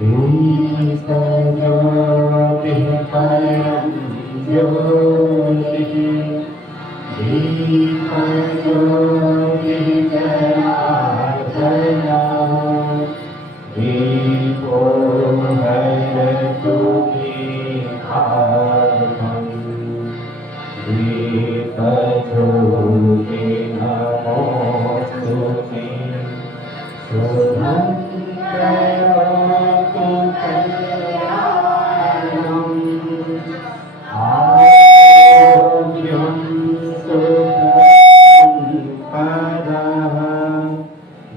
दीपज्योतिः परं ज्योतिः दीपज्योतिः जनार्दना दीपो हरतु दीपार्थं दीपज्योति नमोस्तुते शुभं करोतु कल्याणम् आरोग्यं सुखं पदः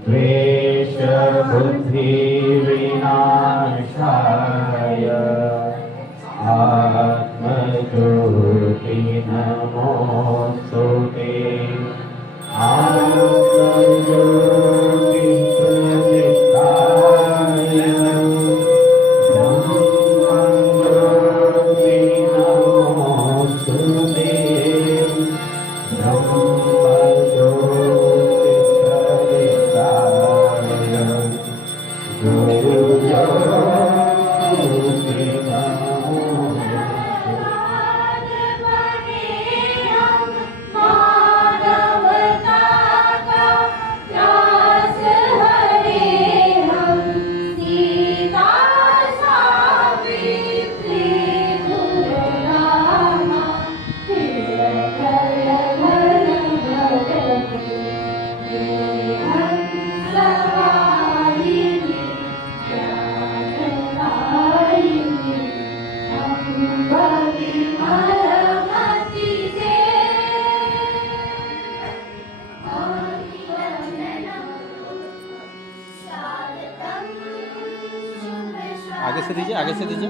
द्वेषबुद्धिविनाशाय आत्मज्योति नमोस्तुते आत्मज्योति प्रदीप्ताय ब्रह्मज्योति नमोस्तुते ब्रह्मज्योति प्रदीप्ताय गुरुज्योति नमोस्तुते आगे से दीजिए, आगे से दीजिए।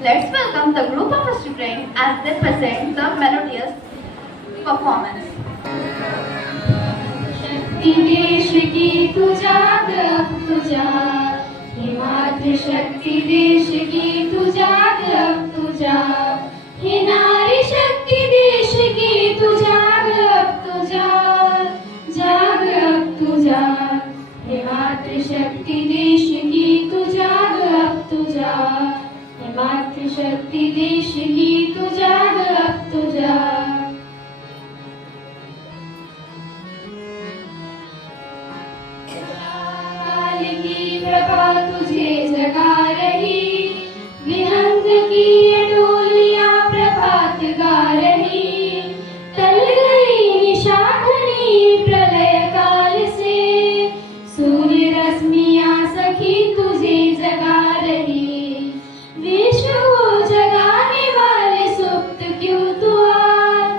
Let's welcome the group of students as they present the melodious performance. शक्ति देश की तू जाग अब तू जाग, हे मातृ शक्ति देश की तू जाग अब तू जाग, हे नारी शक्ति देश की तू जाग अब तू जाग, जाग अब तू जाग, हे मातृ शक्ति देश की तू जाग अब तू जाग, हे मातृ शक्ति देश की तू जाग अब तू जाग। काल की प्रभा तुझे जगा रही, विहंग की अडोलियां प्रभात गा रही, टल गई निशाखनी प्रलय काल से, सूर्य रश्मियां सखी तुझे जगा रही, विश्व को जगाने वाले सुप्त क्यों तू आज,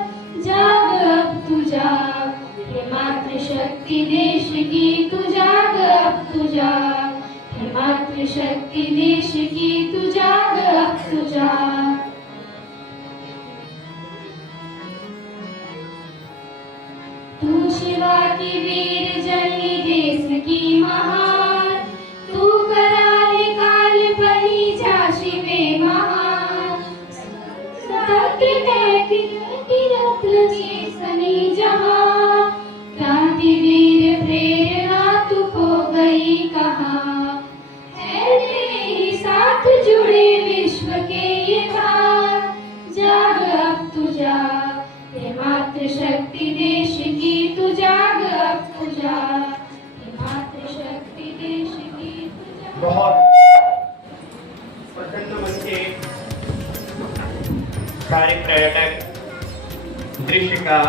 क्रांति वीर जननी देश की महान, तू कराले काल बनी झांसी में महान। सत्य में तीरथ लगी सनी जहां, क्रांति वीर प्रेरणा तू खो गई कहाँ। है तेरे ही साथ जुड़े विश्व के ये भाग, जाग अब तू जाग, ये मातृशक्ति देश की तू जाग अब तू जाग, ये मातृशक्ति देश की तू जाग। बहुत प्रसन्न मन से सारे पर्यटक दृश्य का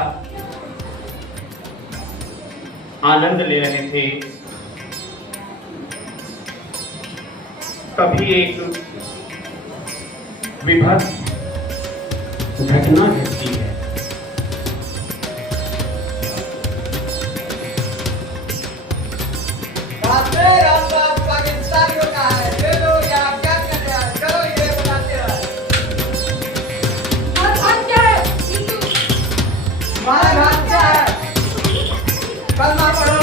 आनंद ले रहे थे। तभी एक विभत्स घटना घटती है। पाकिस्तानियों का है, ये लोग यहाँ क्या कर रहे हैं? चलो ये बताते हैं। हमारा घाट क्या है? कलमा पढ़ो।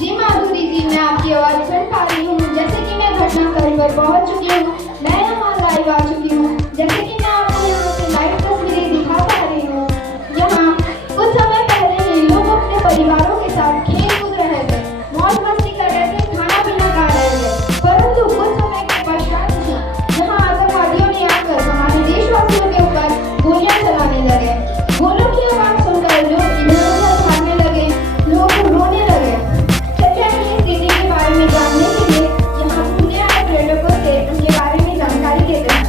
जी माधुरी जी, मैं आपकी आवाज सुन पा रही हूँ। जैसे कि मैं घटनास्थल पर पहुँच चुकी हूँ, मैं यहाँ लाइव आ चुकी हूँ। जैसे कि मैं आपको यहाँ से लाइव तस्वीरें दिखा पा रही हूँ। यहाँ कुछ समय पहले ही लोग अपने परिवारों के साथ खेल कूद रहे थे, मौज मस्ती कर रहे थे, खाना पीना खा रहे थे। परंतु कुछ समय के पश्चात ही यहाँ आतंकवादियों ने आकर हमारे देशवासियों के ऊपर गोलियां चलाने लगे। गोलों की आवाज सुनकर लोग इधर उधर भागने लगे, लोग रोने लगे। चलिए इस स्थिति के बारे में जानने के लिए यहाँ घूमने आए पर्यटकों से उनके बारे में जानकारी देते हैं।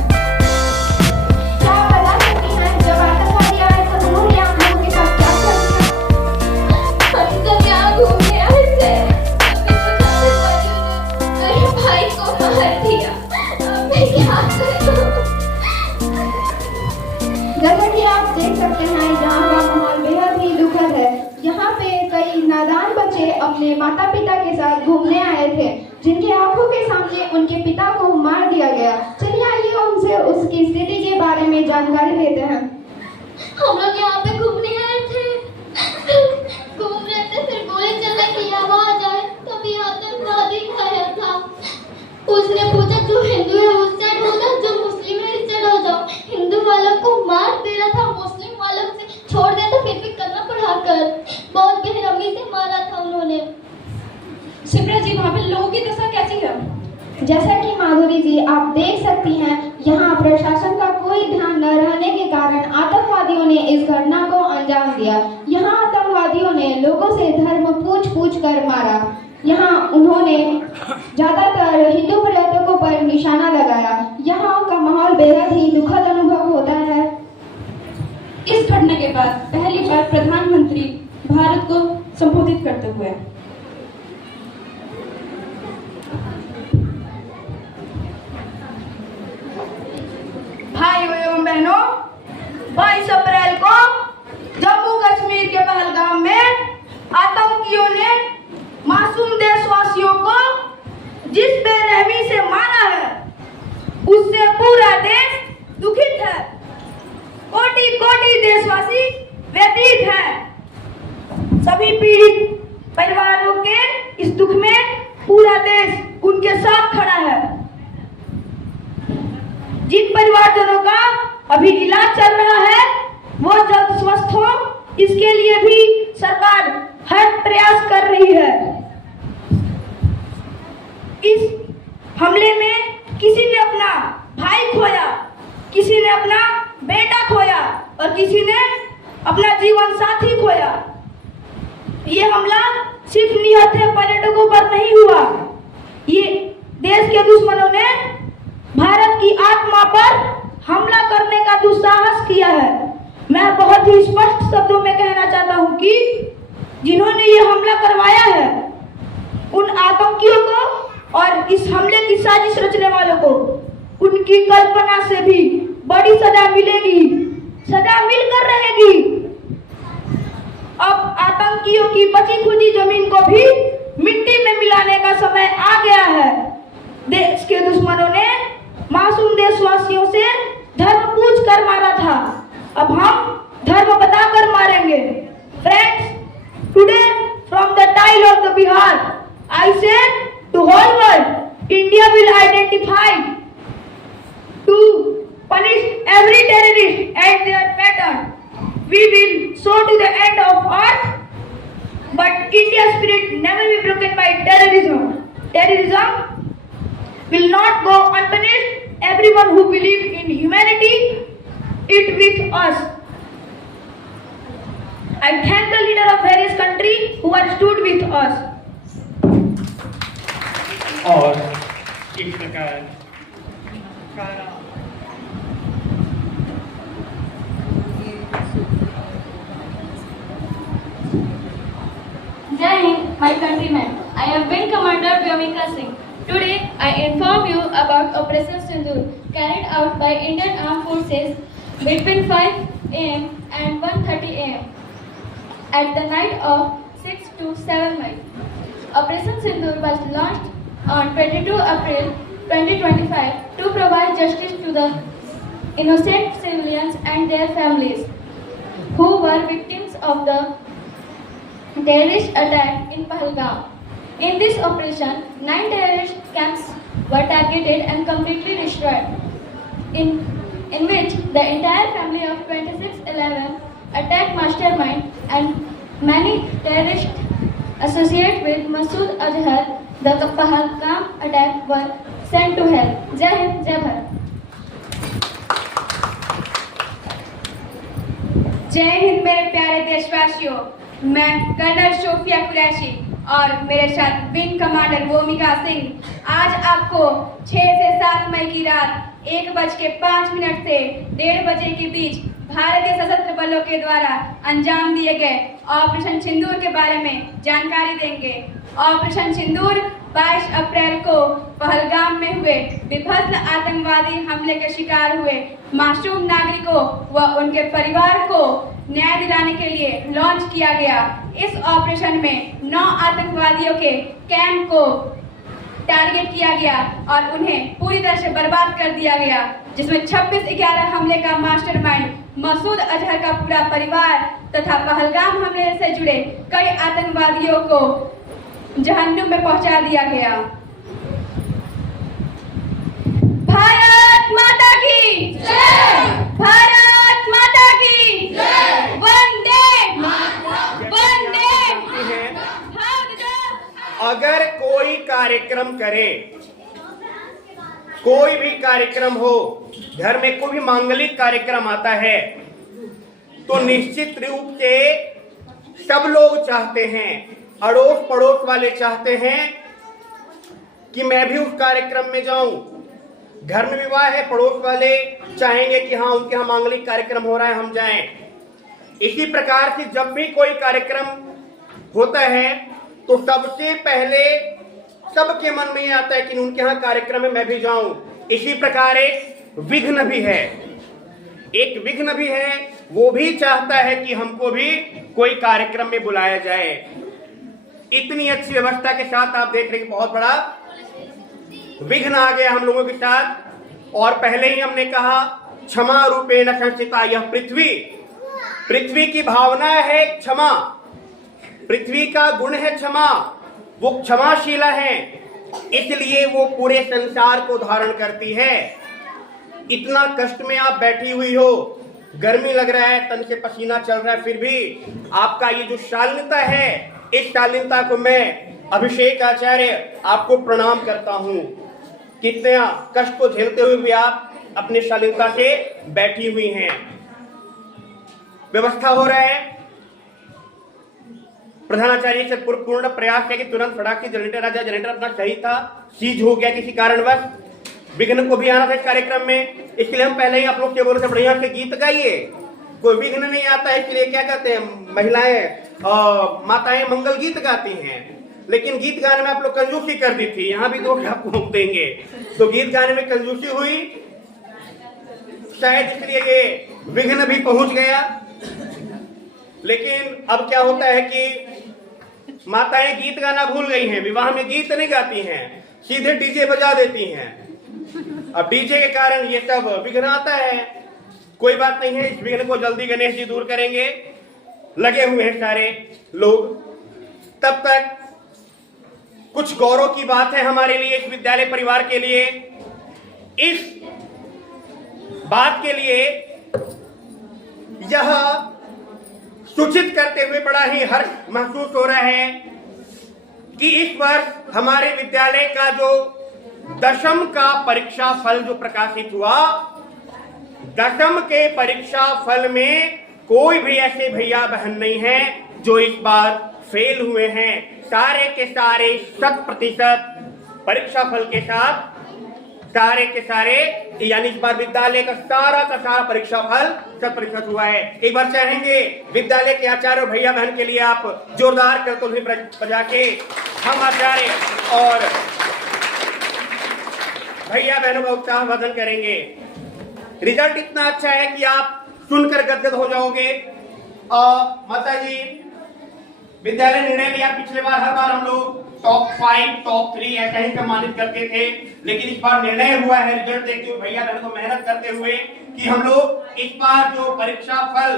क्या आप बता सकती हैं, जब आतंकवादी आए तो उन्होंने आप लोगों के साथ क्या किया? हम जब यहाँ घूमने आए थे, मेरे भाई को मार दिया। अब मैं क्या करूं? जैसा कि आप देख सकते हैं, यहाँ का माहौल बेहद ही दुखद है। यहाँ पे कई नादान बच्चे अपने माता पिता के साथ घूमने आए थे, जिनके आंखों के सामने उनके पिता को मार दिया गया। चलिए आइए उनसे उसकी स्थिति के बारे में जानकारी लेते हैं। हम लोग यहाँ पे घूमने आए थे, घूम रहे थे, फिर गोली चलने की आवाज आई, तभी आतंकवादी आया था। उसने पूछा जो हिंदू है उस साइड हो जाओ, जो मुस्लिम है इस साइड हो जाओ। हिंदू वालों को मार दे रहा था, मुस्लिम वालों से छोड़ दिया था, फिर भी कन्ना पढ़ाकर बहुत बेरहमी से मारा था उन्होंने। शिप्रा जी, वहाँ पे लोगों की दशा कैसी है? जैसा कि माधुरी जी आप देख सकती हैं, यहाँ प्रशासन का कोई ध्यान न रहने के कारण आतंकवादियों ने इस घटना को अंजाम दिया। यहाँ आतंकवादियों ने लोगों से धर्म पूछ कर मारा। यहाँ उन्होंने ज्यादातर हिंदू पर्यटकों पर निशाना लगाया। यहाँ का माहौल बेहद ही दुखद अनुभव होता है। इस घटना के बाद पहली बार प्रधानमंत्री भारत को संबोधित करते हुए भाइयों एवं बहनों, 22 अप्रैल को जम्मू कश्मीर के पहलगाम में आतंकियों ने मासूम देशवासियों को जिस बेरहमी से मारा है, उससे पूरा देश दुखित है। कोटि कोटि देशवासी व्यतीत है। सभी पीड़ित परिवारों के इस दुख में पूरा देश उनके साथ खड़ा है। जिन परिवारजनों का अभी इलाज चल रहा है वो जल्द स्वस्थ हो, इसके लिए भी सरकार हर प्रयास कर रही है। इस हमले में किसी ने अपना भाई खोया, किसी ने अपना बेटा खोया और किसी ने अपना जीवन साथी खोया। ये हमला सिर्फ निहत्थे पर्यटकों पर नहीं हुआ, ये देश के दुश्मनों ने भारत की आत्मा पर हमला करने का दुस्साहस किया है। मैं बहुत ही स्पष्ट शब्दों में कहना चाहता हूं कि जिन्होंने ये हमला करवाया है उन आतंकियों को और इस हमले की साजिश रचने वालों को उनकी कल्पना से भी बड़ी सजा मिलेगी, सजा मिलकर रहेगी। अब आतंकियों की बची खुची जमीन को भी मिट्टी में मिलाने का समय आ गया है। देश के दुश्मनों ने मासूम देशवासियों से धर्म पूछ कर मारा था, अब हम धर्म बताकर मारेंगे। Friends, today from the tile of the Bihar I say to whole world, India will identify to punish every terrorist at their pattern. We will show to the end of earth, but India's spirit never be broken by terrorism. Terrorism will not go unpunished. Everyone who believes in humanity, it with us. I thank the leader of various countries who are stood with us. और इस प्रकार Jai Hind, my countrymen. I am Wing Commander Vyomika Singh. Today, I inform you about Operation Sindoor carried out by Indian Armed Forces between 5 a.m. and 1:30 a.m. at the night of 6 to 7 May. Operation Sindoor was launched on 22 April 2025 to provide justice to the innocent civilians and their families who were victims of the terrorist attack in Pahalgam. In this operation, 9 terrorist camps were targeted and completely destroyed, in which the entire family of 2611 attack mastermind and many terrorists associated with Masood Azhar, the Pahalgam attack, were sent to hell. Jai Hind, Jai Bharat. जय हिंद मेरे प्यारे देशवासियों, मैं colonel Sophia Qureshi और मेरे साथ wing commander भूमिका सिंह आज आपको 6 से 7 मई की रात 1:05 से 1:30 बजे के बीच भारतीय सशस्त्र बलों के द्वारा अंजाम दिए गए ऑपरेशन सिंदूर के बारे में जानकारी देंगे। ऑपरेशन सिंदूर 22 अप्रैल को पहलगाम में हुए विभत्स आतंकवादी हमले के शिकार हुए मासूम नागरिकों व उनके परिवार को न्याय दिलाने के लिए लॉन्च किया गया। इस ऑपरेशन में 9 आतंकवादियों के कैंप को टारगेट किया गया और उन्हें पूरी तरह से बर्बाद कर दिया गया, जिसमें 26/11 हमले का मास्टरमाइंड मसूद अजहर का पूरा परिवार तथा पहलगाम हमले से जुड़े कई आतंकवादियों को जहन्नुम में पहुंचा दिया गया। भारत माता की जय! भारत माता की जय! वंदे वंदे अगर कोई कार्यक्रम करे, कोई भी कार्यक्रम हो, घर में कोई भी मांगलिक कार्यक्रम आता है तो निश्चित रूप से सब लोग चाहते हैं, अड़ोस पड़ोस वाले चाहते हैं कि मैं भी उस कार्यक्रम में जाऊं। घर में विवाह है, पड़ोस वाले चाहेंगे कि हाँ उनके यहाँ मांगलिक कार्यक्रम हो रहा है, हम जाएं। इसी प्रकार से जब भी कोई कार्यक्रम होता है तो सबसे पहले सबके मन में ये आता है कि उनके यहाँ कार्यक्रम में मैं भी जाऊं। इसी प्रकार एक विघ्न भी है, एक विघ्न भी है, वो भी चाहता है कि हमको भी कोई कार्यक्रम में बुलाया जाए। इतनी अच्छी व्यवस्था के साथ आप देख रहे हैं बहुत बड़ा विघ्न आ गया हम लोगों के साथ। और पहले ही हमने कहा क्षमा रूपेण संस्थिता, यह पृथ्वी की भावना है क्षमा, पृथ्वी का गुण है क्षमा, वो क्षमाशीला है, इसलिए वो पूरे संसार को धारण करती है। इतना कष्ट में आप बैठी हुई हो, गर्मी लग रहा है, तन से पसीना चल रहा है, फिर भी आपका ये जो शालीनता है, इस शालीनता को मैं अभिषेक आचार्य आपको प्रणाम करता हूं। कितने कष्ट को झेलते हुए भी आप अपने शालीनता से बैठी हुई हैं। व्यवस्था हो रहा है, प्रधानाचार्य से पूर्ण प्रयास है कि तुरंत फटाक से जनरेटर आ जाए। जनरेटर अपना सही था, सीज हो गया किसी कारणवश, विघ्न को भी आना था इस कार्यक्रम में, इसलिए हम पहले ही आप लोग से बोल रहे थे बढ़िया से गीत गाइए। कोई विघ्न नहीं आता है, इसलिए क्या कहते हैं महिलाएं माताएं मंगल गीत गाती हैं, लेकिन गीत गाने में आप लोग कंजूसी कर दी थी। यहाँ भी दो आपको देंगे, तो गीत गाने में कंजूसी हुई, शायद इसलिए ये विघ्न भी पहुंच गया। लेकिन अब क्या होता है कि माताएं गीत गाना भूल गई हैं, विवाह में गीत नहीं गाती हैं, सीधे डीजे बजा देती हैं। अब डीजे के कारण ये सब विघ्न आता है। कोई बात नहीं है, इस विघ्न को जल्दी गणेश जी दूर करेंगे, लगे हुए हैं सारे लोग। तब तक कुछ गौरव की बात है हमारे लिए, इस विद्यालय परिवार के लिए। इस बात के लिए यह सूचित करते हुए बड़ा ही हर्ष महसूस हो रहा है कि इस वर्ष हमारे विद्यालय का जो 10वीं का परीक्षा फल जो प्रकाशित हुआ, 10वीं के परीक्षा फल में कोई भी ऐसे भैया बहन नहीं है जो इस बार फेल हुए हैं। सारे के सारे 100% परीक्षा फल के साथ सारे के सारे, यानी इस बार विद्यालय का सारा परीक्षा फल 100% हुआ है। एक बार चाहेंगे विद्यालय के आचार्य भैया बहन के लिए आप जोरदार करतुल्य बजा के हम आचार्य और भैया बहनों का उत्साह वर्धन करेंगे। रिजल्ट इतना अच्छा है कि आप सुनकर गदगद हो जाओगे। माता जी, विद्यालय निर्णय लिया, पिछले बार हर बार हम लोग टॉप 5 टॉप 3 ऐसा ही सम्मानित करते थे, लेकिन इस बार निर्णय हुआ है रिजल्ट देखते हुए, भैया बहनों को मेहनत करते हुए, कि हम लोग इस बार जो परीक्षा फल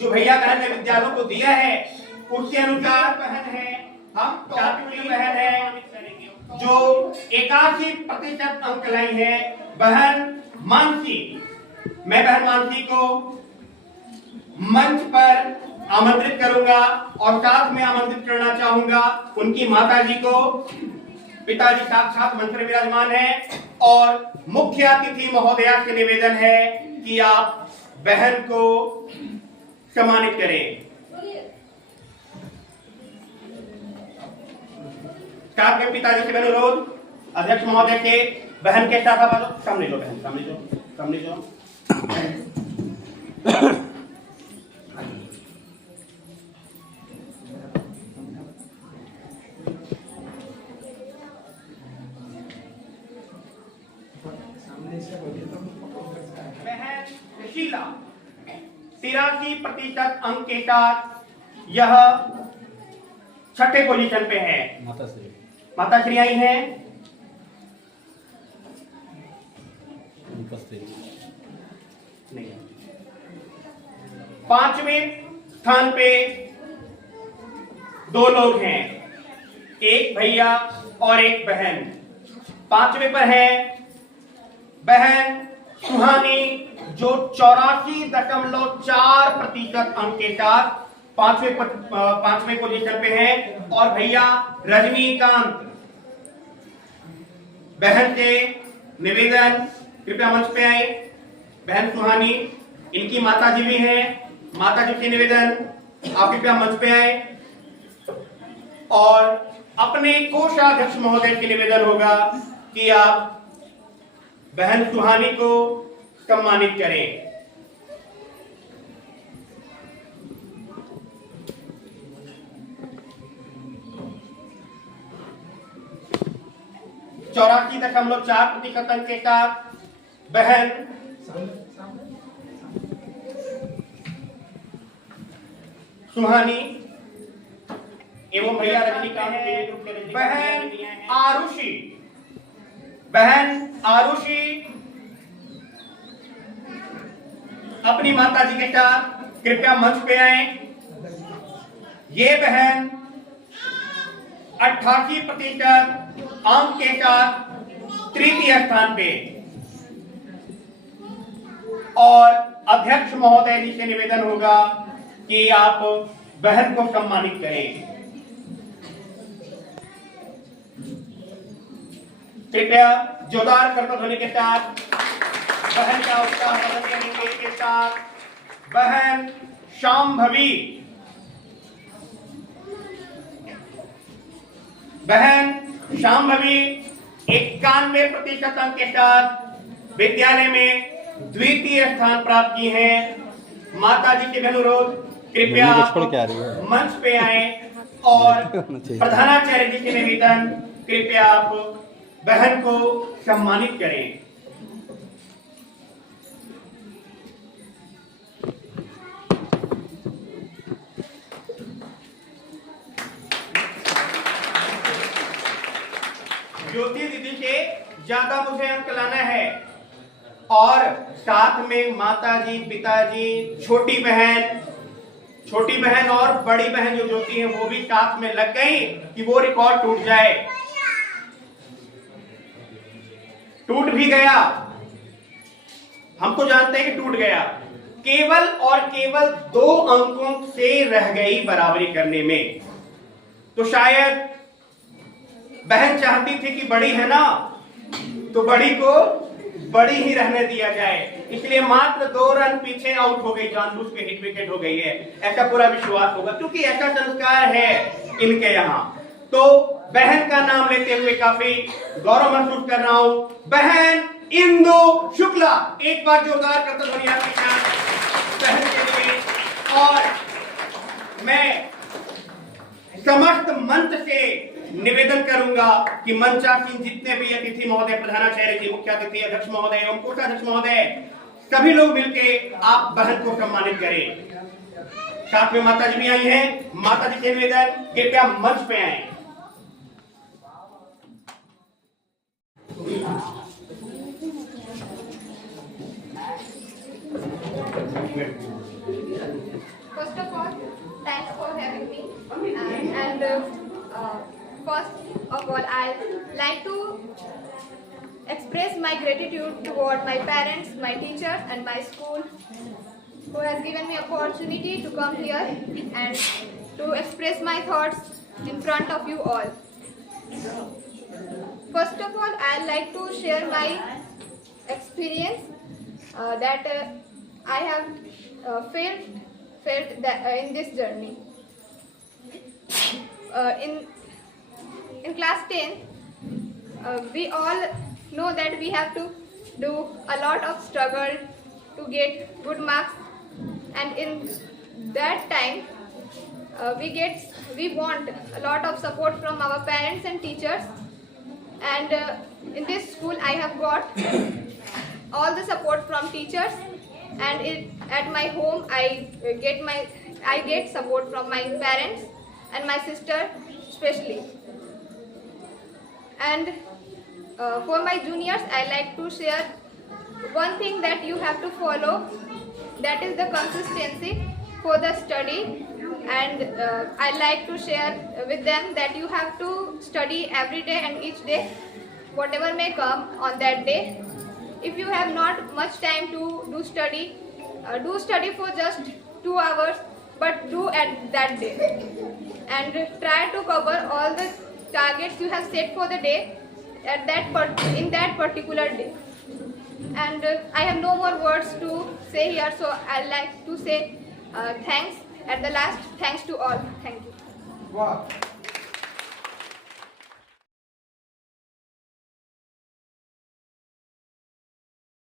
जो भैया बहन ने विद्यालयों को दिया है उसके अनुसार बहन है, हम टॉप बहन है जो 81% अंक लाई है, बहन मानसी। मैं बहन मानसी को मंच पर आमंत्रित करूंगा और साथ में आमंत्रित करना चाहूंगा उनकी माताजी को। पिताजी साक्षात मंच पर विराजमान है और मुख्य अतिथि महोदया से निवेदन है कि आप बहन को सम्मानित करें। साथ में पिताजी से अनुरोध, अध्यक्ष महोदय के बहन के साथ सामने लो, बहन सामने जो सामने जो बहन शीला 83% अंक के साथ यह 6ठे पोजीशन पे है। माताश्री आई है, नहीं। 5वें स्थान पे 2 लोग हैं, एक भैया और एक बहन। 5वें पर है बहन सुहानी जो 84.4% अंक के साथ 5वें पोजीशन पे है, और भैया रजनीकांत। बहन से निवेदन, कृपया मंच पे आए। बहन सुहानी, इनकी माताजी भी हैं, माताजी से निवेदन आप कृपया मंच पे आए। और अपने कोषाध्यक्ष महोदय के निवेदन होगा कि आप बहन सुहानी को सम्मानित करें। चौरासी 84% अंक के साथ बहन सुहानी एवं भैया रजनीकांत। बहन आरुषि, बहन आरुषि अपनी माताजी के साथ कृपया मंच पे आए। ये बहन 88% अंक के साथ 3य स्थान पे, और अध्यक्ष महोदय जी से निवेदन होगा कि आप बहन को सम्मानित करें। कृपया जोरदार करतध्वनि के साथ बहन का उत्साह प्रकट करने के साथ बहन शांभवी बहन शांभवी 91% अंक के साथ विद्यालय में द्वितीय स्थान प्राप्त की है। माता जी के अनुरोध कृपया मम्मी को छोड़ के आ रही है। मंच पे आए और प्रधानाचार्य जी के निवेदन कृपया आप बहन को सम्मानित करें। ज्योति दीदी से ज्यादा मुझे अंक लाना है और साथ में माताजी, पिताजी, छोटी बहन और बड़ी बहन जो ज्योति है वो भी साथ में लग गई कि वो रिकॉर्ड टूट जाए। टूट भी गया, हम तो जानते हैं कि टूट गया। केवल और केवल 2 अंकों से रह गई बराबरी करने में। तो शायद बहन चाहती थी कि बड़ी है ना तो बड़ी को बड़ी ही रहने दिया जाए, इसलिए मात्र 2 रन पीछे आउट हो गई, जानबूझ के हिट विकेट हो गई है, ऐसा पूरा विश्वास होगा क्योंकि ऐसा संस्कार है इनके यहाँ। तो बहन का नाम लेते हुए काफी गौरव महसूस कर रहा हूं। बहन इंदु शुक्ला, एक बार जोरदार करते ध्वनि आपके साथ बहन के लिए। और मैं समस्त मंच से निवेदन करूंगा कि मंचासीन जितने भी अतिथि महोदय, प्रधानाचार्य जी, मुख्य अतिथि, अध्यक्ष महोदय एवं कोषाध्यक्ष महोदय, सभी लोग मिलके आप बहन को सम्मानित करें। साथ में माताजी भी आई हैं। माताजी से निवेदन कृपया मंच पे आए। First of all, thanks for having me. First of all, I'd like to express my gratitude toward my parents, my teachers, and my school, who has given me opportunity to come here and to express my thoughts in front of you all. First of all, I'd like to share my experience that I have felt that, in this journey. In class 10, we all know that we have to do a lot of struggle to get good marks, and in that time we want a lot of support from our parents and teachers, and in this school I have got all the support from teachers, and at my home I get support from my parents and my sister especially. And for my juniors, I like to share one thing that you have to follow, that is the consistency for the study. And I like to share with them that you have to study every day and each day, whatever may come on that day. If you have not much time to do study for just 2 hours, but do at that day, and try to cover all the targets you have set for the day in that particular day. And I have no more words to say here, so I like to say thanks at the last. Thanks to all. Thank you. Wow.